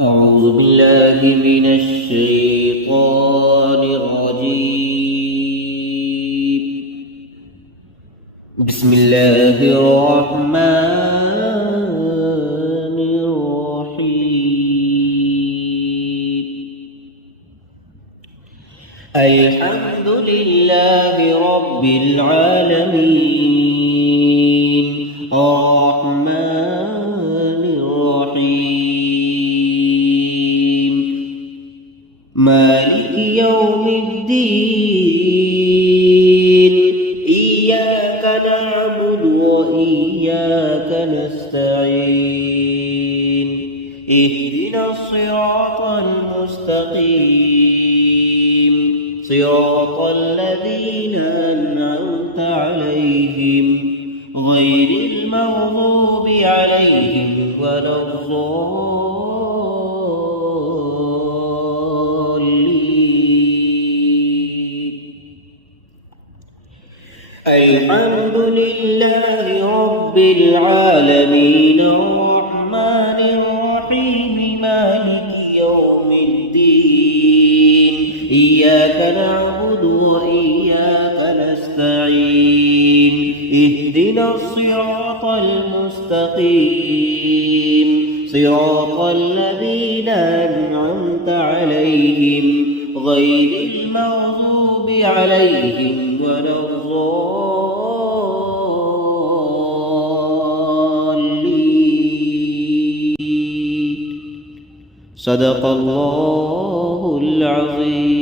أعوذ بالله من الشيطان الرجيم. بسم الله الرحمن الرحيم. الحمد لله رب العالمين الرحمن الرحيم مالك يوم الدين إياك نعبد وإياك نستعين اهدنا الصراط المستقيم صراط الذين أنعمت عليهم غير المغضوب عليهم ولا الضالين. الحمد لله رب العالمين الرحمن الرحيم مالك يوم الدين إياك نعبد وإياك نستعين اهدنا الصراط المستقيم صراط الذين أنعمت عليهم غير المغضوب عليهم ولا الضالين. صدق الله العظيم.